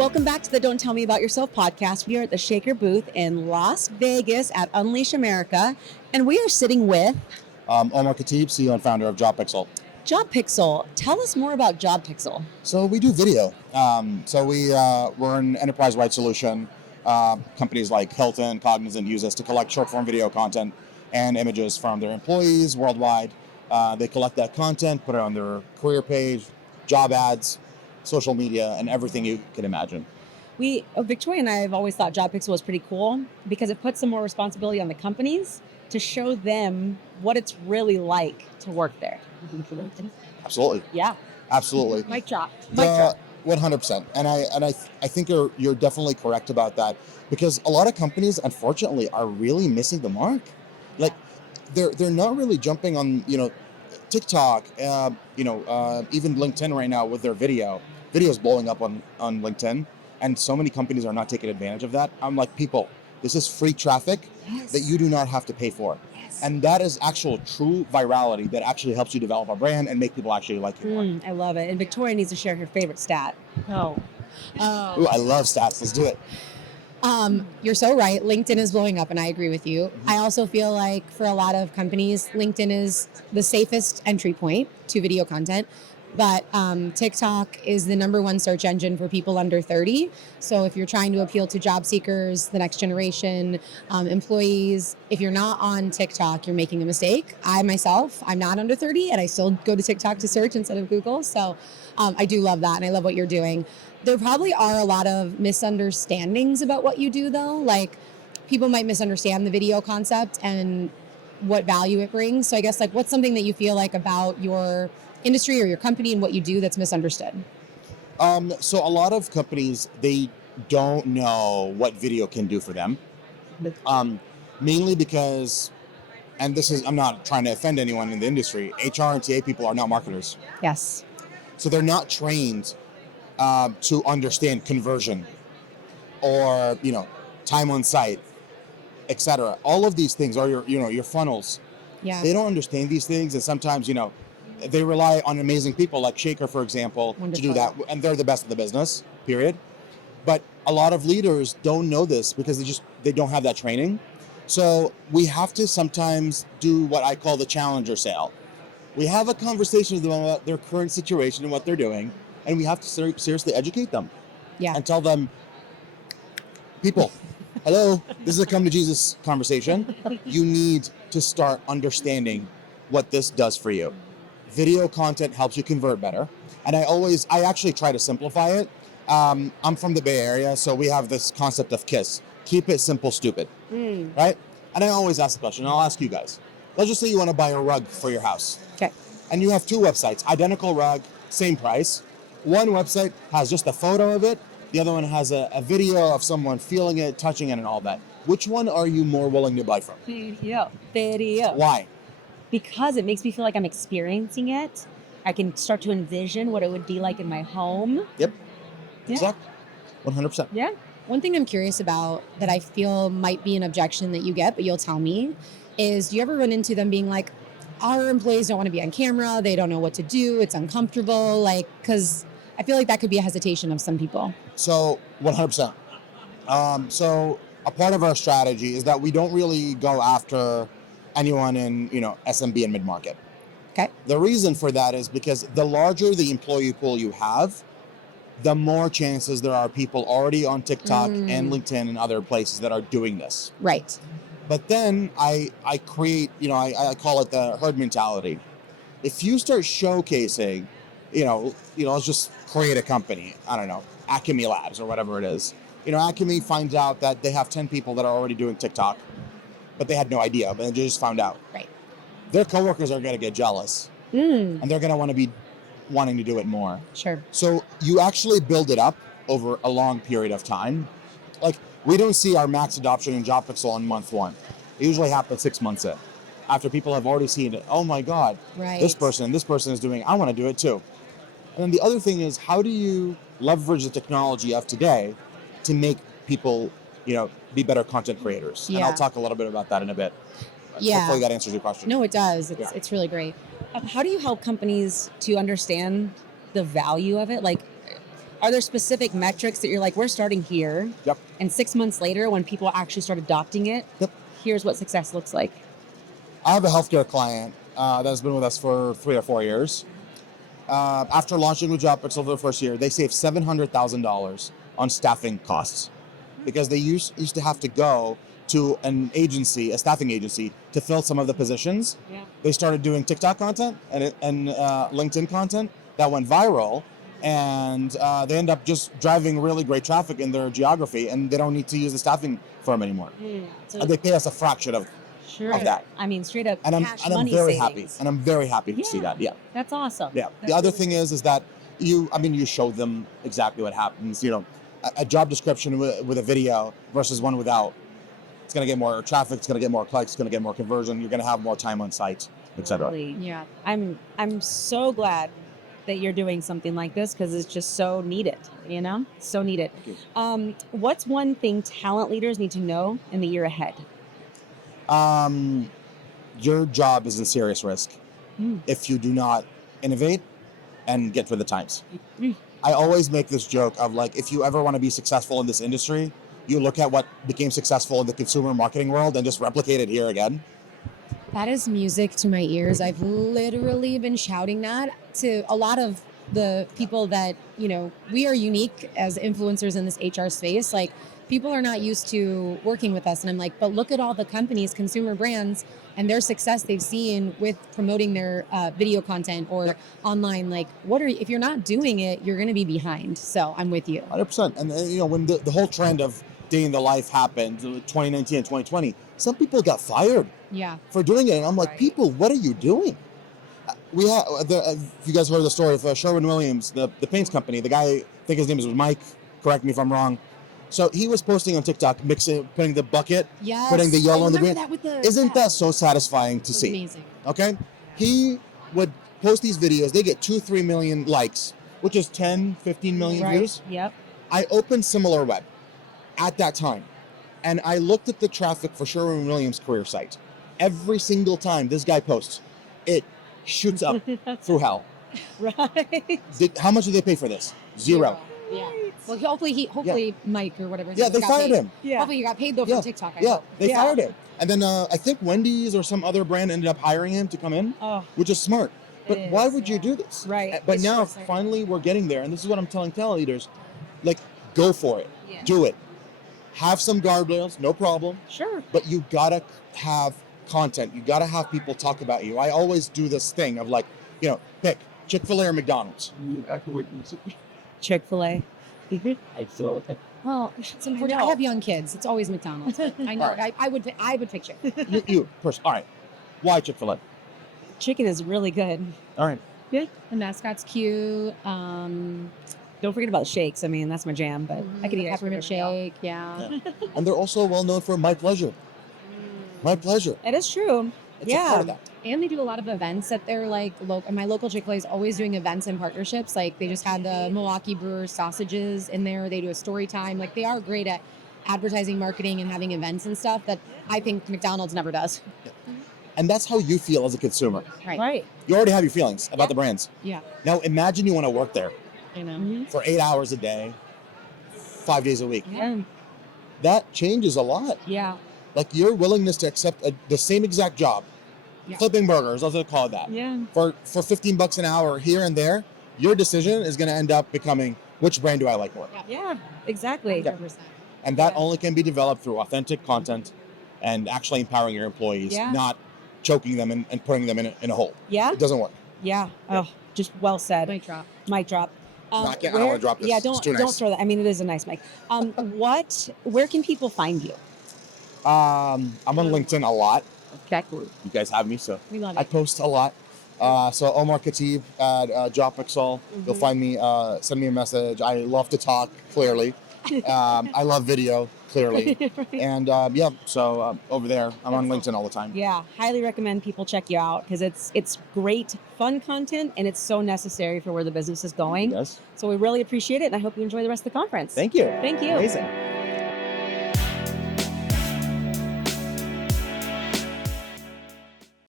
Welcome back to the Don't Tell Me About Yourself podcast. We are at the Shaker booth in Las Vegas at Unleash America, and we are sitting with Omar Khatib, CEO and founder of JobPixel. JobPixel. Tell us more about JobPixel. So we do video. We're an enterprise-wide solution. Companies like Hilton, Cognizant use us to collect short-form video content and images from their employees worldwide. They collect that content, put it on their career page, job ads, social media, and everything you can imagine. Victoria and I have always thought JobPixel was pretty cool because it puts some more responsibility on the companies to show them what it's really like to work there. Absolutely. Yeah. Absolutely. Mic drop. 100%. And I think you're definitely correct about that, because a lot of companies, unfortunately, are really missing the mark. Like they're not really jumping on, TikTok, even LinkedIn right now with their video. Video's blowing up on LinkedIn, and so many companies are not taking advantage of that. I'm like, people, this is free traffic that you do not have to pay for. Yes. And that is actual true virality that actually helps you develop a brand and make people actually like you more. I love it. And Victoria needs to share her favorite stat. Ooh, I love stats. Let's do it. You're so right. LinkedIn is blowing up, and I agree with you. Mm-hmm. I also feel like for a lot of companies, LinkedIn is the safest entry point to video content. But TikTok is the number one search engine for people under 30. So if you're trying to appeal to job seekers, the next generation, employees, if you're not on TikTok, you're making a mistake. I'm not under 30, and I still go to TikTok to search instead of Google. So I do love that, and I love what you're doing. There probably are a lot of misunderstandings about what you do, though. Like, people might misunderstand the video concept and what value it brings. So I guess, what's something that you feel like about your industry or your company and what you do that's misunderstood? So a lot of companies, they don't know what video can do for them. Mainly because, and I'm not trying to offend anyone in the industry, HR and TA people are not marketers. Yes. So they're not trained to understand conversion or, time on site, etc. All of these things are your funnels. Yeah. They don't understand these things, and sometimes, they rely on amazing people like Shaker, for example, to do that, and they're the best in the business, period. But a lot of leaders don't know this because they don't have that training. So we have to sometimes do what I call the challenger sale. We have a conversation with them about their current situation and what they're doing, and we have to seriously educate them. Yeah. And tell them, people, hello, this is a come to Jesus conversation. You need to start understanding what this does for you. Video content helps you convert better. And I actually try to simplify it. I'm from the Bay Area, so we have this concept of KISS. Keep it simple, stupid. Right? And I always ask the question, and I'll ask you guys. Let's just say you want to buy a rug for your house. Okay. And you have two websites, identical rug, same price. One website has just a photo of it. The other one has a video of someone feeling it, touching it, and all that. Which one are you more willing to buy from? Video. Why? Because it makes me feel like I'm experiencing it. I can start to envision what it would be like in my home. Yep. Yeah. Exactly. 100%. Yeah. One thing I'm curious about that I feel might be an objection that you get, but you'll tell me, is do you ever run into them being like, our employees don't want to be on camera, they don't know what to do, it's uncomfortable, because I feel like that could be a hesitation of some people. So 100%. So a part of our strategy is that we don't really go after anyone in SMB and mid-market. Okay. The reason for that is because the larger the employee pool you have, the more chances there are people already on TikTok and LinkedIn and other places that are doing this. Right. But then I create, I call it the herd mentality. If you start showcasing, let's just create a company, I don't know, Acme Labs or whatever it is. Acme finds out that they have 10 people that are already doing TikTok, but they had no idea, but they just found out. Right. Their coworkers are going to get jealous, and they're going to want to be wanting to do it more. Sure. So you actually build it up over a long period of time. Like, we don't see our max adoption in JobPixel on month one. It usually happens 6 months in, after people have already seen it. Oh my God, right. this person is doing it. I want to do it too. And then the other thing is, how do you leverage the technology of today to make people, be better content creators? Yeah. And I'll talk a little bit about that in a bit. Yeah. Hopefully that answers your question. No, it does. It's really great. How do you help companies to understand the value of it? Like, Are there specific metrics that you're like, we're starting here, Yep. and 6 months later, when people actually start adopting it, Yep. here's what success looks like? I have a healthcare client that has been with us for 3 or 4 years. After launching with JobPixel for the first year, they saved $700,000 on staffing costs because they used to have to go to an agency, a staffing agency, to fill some of the positions. Yeah. They started doing TikTok content and LinkedIn content that went viral, and they end up just driving really great traffic in their geography, and they don't need to use the staffing firm anymore. So, And they pay us a fraction of sure. of that. I mean, straight up And I'm cash and I'm money very savings. happy. And I'm very happy to see Yeah. that. Yeah. That's awesome. Yeah. That's The other really thing is that you show them exactly what happens. A job description with a video versus one without. It's going to get more traffic. It's going to get more clicks. It's going to get more conversion. You're going to have more time on site, etc. Totally. Yeah. I'm so glad that you're doing something like this because it's just so needed. So needed. What's one thing talent leaders need to know in the year ahead? Your job is in serious risk Mm. if you do not innovate and get with the times. Mm. I always make this joke of like, if you ever want to be successful in this industry, you look at what became successful in the consumer marketing world and just replicate it here again. That is music to my ears. I've literally been shouting that to a lot of the people that, we are unique as influencers in this HR space. Like, people are not used to working with us. And I'm like, but look at all the companies, consumer brands, and their success they've seen with promoting their video content or online. Like, if you're not doing it, you're going to be behind. So I'm with you. 100%. And when the whole trend of day in the life happened, 2019 and 2020, some people got fired Yeah. for doing it. And I'm like, Right. people, what are you doing? We have, if you guys heard the story of Sherwin-Williams, the paints company, the guy, I think his name is Mike, correct me if I'm wrong. So he was posting on TikTok, putting the bucket, Yes. putting the yellow I and the remember green. that with the, Isn't that so satisfying to see? amazing? Okay? He would post these videos, they get 2-3 million likes, which is 10-15 million Right. views. Yep. I opened SimilarWeb at that time, and I looked at the traffic for Sherwin-Williams' career site. Every single time this guy posts, it shoots up through hell. Right. How much did they pay for this? Zero. Yeah. Well, hopefully Mike or whatever. Yeah, they got fired paid. him. Yeah. Hopefully you got paid though Yeah. from TikTok. I Yeah, hope. they Yeah. fired him. And then I think Wendy's or some other brand ended up hiring him to come in, Oh, which is smart. But It why is, would you yeah. do this? right. But It's now short-sighted. finally we're getting there, and this is what I'm telling talent leaders: like, go for it, Yeah. do it. Have some guardrails, no problem. Sure. But you gotta have content. You gotta have people talk about you. I always do this thing of like, pick Chick-fil-A or McDonald's. Chick-fil-A. Well, it's important. I have young kids. It's always McDonald's. I know. All right. I would pick chicken. you person. All right. Why Chick-fil-A? Chicken is really good. All right. The mascot's cute. Don't forget about shakes. I mean, that's my jam, but I could eat ice cream peppermint every meal. shake. Yeah. And they're also well known for My Pleasure. My Pleasure. It is true. It's a part of that. And they do a lot of events at their my local Chick-fil-A is always doing events and partnerships. Like they just had the Milwaukee Brewers sausages in there. They do a story time. Like they are great at advertising, marketing, and having events and stuff that I think McDonald's never does. And that's how you feel as a consumer. Right. You already have your feelings about the brands. Yeah. Now imagine you want to work there I know. Mhm. for 8 hours a day, 5 days a week. Yeah. That changes a lot. Yeah. Like your willingness to accept the same exact job, Yeah. flipping burgers, let's call it that, Yeah. for $15 an hour here and there, your decision is going to end up becoming, which brand do I like more? Yeah. Exactly. 100%. And that Yeah. only can be developed through authentic content and actually empowering your employees, Yeah. not choking them and putting them in a hole. Yeah. It doesn't work. Yeah. Oh, just well said. Mic drop. Mic drop. No, I don't wanna drop this. Yeah, It's don't too nice. throw that. I mean, it is a nice mic. Where can people find you? I'm on LinkedIn a lot. Okay. You guys have me, so We love I it. post a lot. So Omar Khatib at JobPixel. You'll find me, send me a message. I love to talk, clearly. I love video, clearly. And so over there, I'm on LinkedIn all the time. Yeah, highly recommend people check you out because it's great, fun content, and it's so necessary for where the business is going. Yes. So we really appreciate it, and I hope you enjoy the rest of the conference. Thank you. Thank you. Amazing.